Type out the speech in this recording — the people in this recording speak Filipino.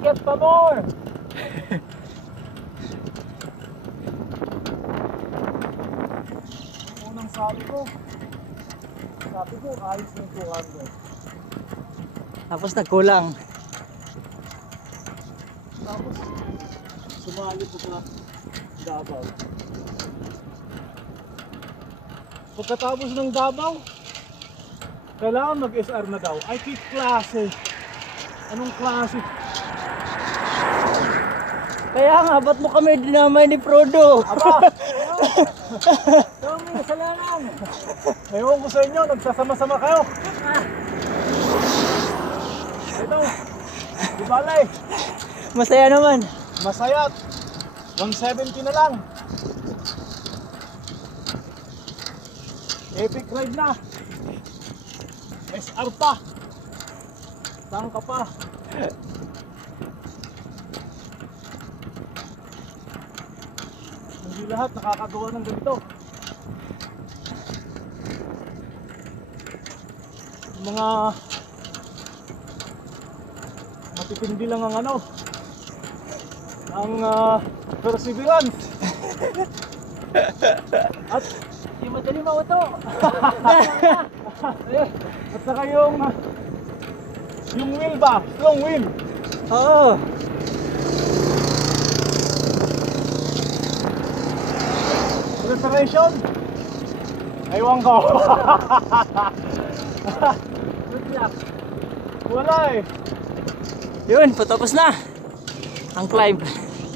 Akyat pa more! Unang sabi ko, ayos na 200. Tapos nagkulang. Tapos, sumali ko sa Davao. Pagkatapos ng Davao, kailangan mag-SR na daw. Ay, kit klase. Anong klase? Kaya nga, ba't mo kami dinamay ni Frodo? Aba! Ikaw may kasalanan. Ewan ko sa inyo, nagsasama-sama kayo. Ito, di balay. Masaya naman. Masayat. 170 na lang. Epic ride na. SR pa. Tangka pa. Hindi lahat nakakagawa ng ganito. Mga matitindi lang ang ano, ang perseverance. At Hindi madali mauto. at saka yung wheel ba? Strong wheel. Oo. Preparation? Ewan ko. Good luck. Wala eh. Yun, patapos na ang climb.